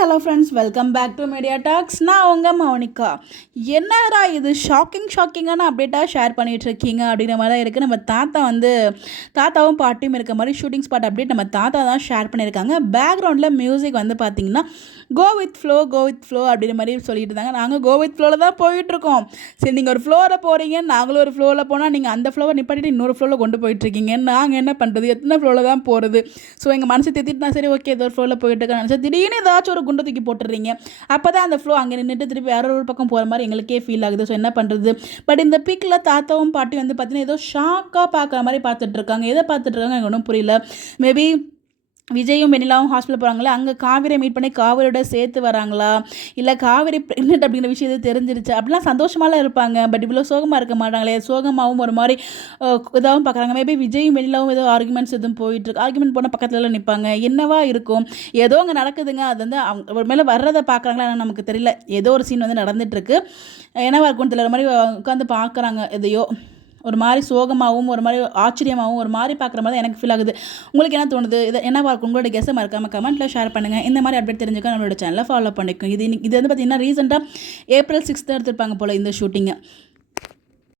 Hello friends, welcome back to media talks. நான் உங்கள் மௌனிகா. என்னடா இது ஷாக்கிங்கான அப்டேட்டாக ஷேர் பண்ணிகிட்டு இருக்கீங்க அப்படிங்கிற மாதிரி தான் இருக்குது. நம்ம தாத்தாவும் பாட்டியும் இருக்க மாதிரி ஷூட்டிங் ஸ்பாட் அப்டேட் நம்ம தாத்தா தான் ஷேர் பண்ணியிருக்காங்க. பேக்ரவுண்டில் மியூசிக் வந்து பார்த்திங்கன்னா கோ வித் ஃப்ளோ அப்படிங்கிற மாதிரி சொல்லிட்டு இருந்தாங்க. நாங்கள் கோ வித் ஃப்ளோவில் தான் போயிட்டுருக்கோம். சரி, நீங்கள் ஒரு ஃப்ளோவில் போகிறீங்க, நாங்களும் ஒரு ஃப்ளோவில் போனால் நீங்கள் அந்த ஃப்ளோவை நிப்பாட்டிட்டு இன்னொரு ஃப்ளோவில் கொண்டு போயிட்டுருக்கீங்க. நாங்கள் என்ன பண்ணுறது? எத்தனை ஃப்ளோவில் தான் போகிறது? ஸோ எங்கள் மனசு தேத்திட்டு நான் சரி ஓகே ஏதோ ஒரு ஃப்ளோவில் போயிட்டுருக்கேன் நினச்சா திடீர்னு ஏதாச்சும் ஒரு குண்டை தூக்கி போட்டுடுறீங்க. அப்போ தான் அந்த ஃப்ளோ அங்கே நின்றுட்டு திருப்பி வேற ஒரு பக்கம் போகிற மாதிரி எங்களுக்கே ஃபீல் ஆகுது. ஸோ என்ன பண்ணுறது? பட் இந்த பிக்கில் தாத்தாவும் பாட்டி வந்து பார்த்தீங்கன்னா ஏதோ ஷாக்காக பார்க்குற மாதிரி பார்த்துட்ருக்காங்க. எதை பார்த்துட்ருக்காங்க எனக்கு ஒன்றும் புரியல. மேபி விஜயும் வெண்ணிலாவும் ஹாஸ்பிட்டல் போகிறாங்களே, அங்கே காவிரியை மீட் பண்ணி காவிரியோட சேர்த்து வராங்களா, இல்லை காவிரி ப்ரெக்னென்ட் அப்படிங்கிற விஷயத்தை தெரிஞ்சிருச்சு அப்படிலாம் சந்தோஷமாலாம் இருப்பாங்க. பட் இவ்வளோ சோகமாக இருக்க மாட்டாங்களே, சோகமாகவும் ஒரு மாதிரி இதாகவும் பார்க்குறாங்க. மேபி விஜயும் வெண்ணிலாவும் ஏதோ ஆர்குமெண்ட்ஸ் எதுவும் போயிட்டுருக்கு. ஆர்குமெண்ட் போனால் பக்கத்துலலாம் நிற்பாங்க. என்னவா இருக்கும்? ஏதோ அங்கே நடக்குதுங்க. அது வந்து அவங்க ஒரு மேலே வர்றதை பார்க்குறாங்களா நமக்கு தெரியல. ஏதோ ஒரு சீன் வந்து நடந்துகிட்ருக்கு. என்னவா இருக்கும்னு தெரியல. ஒரு மாதிரி உட்காந்து பார்க்குறாங்க. எதையோ ஒரு மாதிரி சோகமாகவும் ஒரு மாதிரி ஆச்சரியமாகவும் ஒரு மாதிரி பார்க்குற மாதிரி எனக்கு ஃபீல் ஆகுது. உங்களுக்கு என்ன தோணுது? இது என்னவா இருக்கும்? உங்களோட கெஸ்ஸை மறக்காமல் கமெண்ட்டில் ஷேர் பண்ணுங்கள். இந்த மாதிரி அப்டேட் தெரிஞ்சுக்க நம்மளோட சேனலை ஃபாலோ பண்ணிக்கும். இது வந்து பார்த்திங்கன்னா ரீசெண்டாக April 6 எடுத்திருப்பாங்க போல் இந்த ஷூட்டிங்கை.